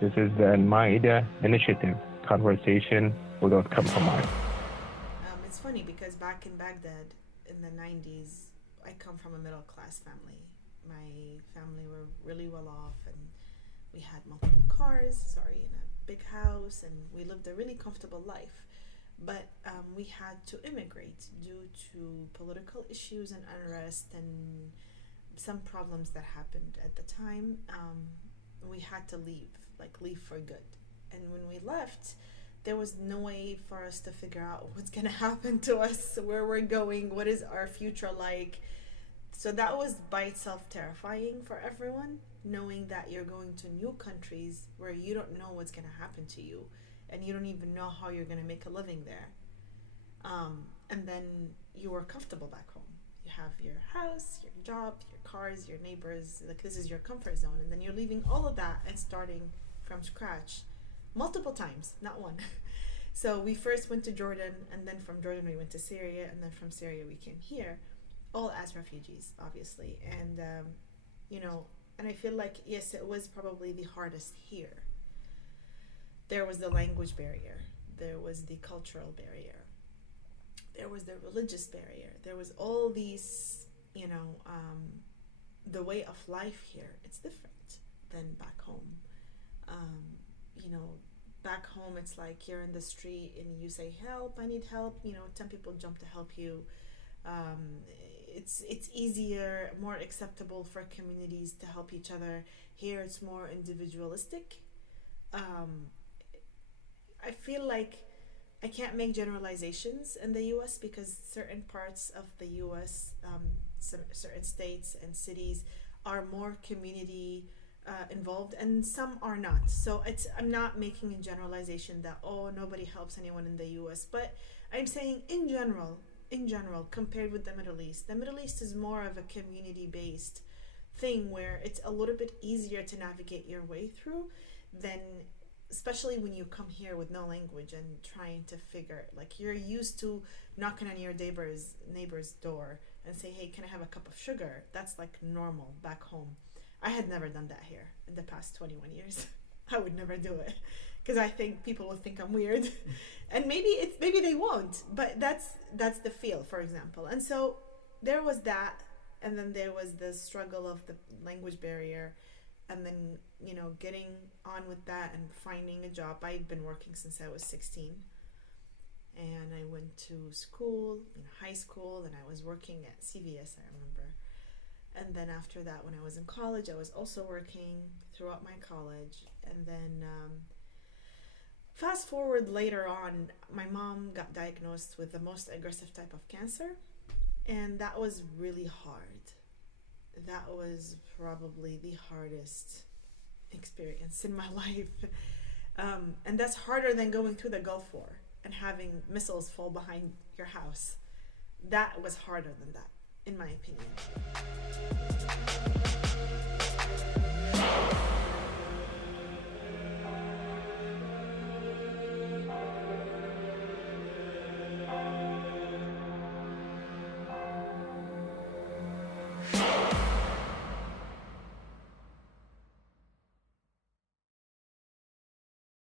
This is the Maida Initiative, conversation without compromise. It's funny because back in Baghdad in the 90s, I come from a middle class family. My family were really well off, and we had multiple cars, in a big house, and we lived a really comfortable life. But we had to immigrate due to political issues and unrest and some problems that happened at the time. We had to leave for good. And when we left, there was no way for us to figure out what's going to happen to us, where we're going, what is our future like. So that was by itself terrifying for everyone, knowing that you're going to new countries where you don't know what's going to happen to you, and you don't even know how you're going to make a living there. And then you were comfortable back home. You have your house, your job, your cars, your neighbors. Like, this is your comfort zone. And then you're leaving all of that and starting from scratch multiple times, not one. So we first went to Jordan, and then from Jordan we went to Syria, and then from Syria we came here, all as refugees, obviously. And, and I feel like, yes, it was probably the hardest here. There was the language barrier. There was the cultural barrier. There was the religious barrier. There was all these, the way of life here, it's different than back home. Back home, it's like you're in the street and you say, help, I need help. 10 people jump to help you. It's easier, more acceptable for communities to help each other. Here, it's more individualistic. I feel like I can't make generalizations in the U.S. because certain parts of the U.S., certain states and cities are more community involved, and some are not. So I'm not making a generalization that, nobody helps anyone in the U.S. But I'm saying in general, compared with the Middle East is more of a community-based thing where it's a little bit easier to navigate your way through than, especially when you come here with no language and trying to figure, like, you're used to knocking on your neighbor's door and say, hey, can I have a cup of sugar? That's like normal back home. I had never done that here in the past 21 years. I would never do it because I think people will think I'm weird, and maybe they won't, but that's the feel, for example. And so there was that, and then there was the struggle of the language barrier, and then getting on with that and finding a job. I've been working since I was 16, and I went to school, high school, and I was working at CVS, I remember. And then after that, when I was in college, I was also working throughout my college. And then fast forward later on, my mom got diagnosed with the most aggressive type of cancer. And that was really hard. That was probably the hardest experience in my life. And that's harder than going through the Gulf War and having missiles fall behind your house. That was harder than that, in my opinion.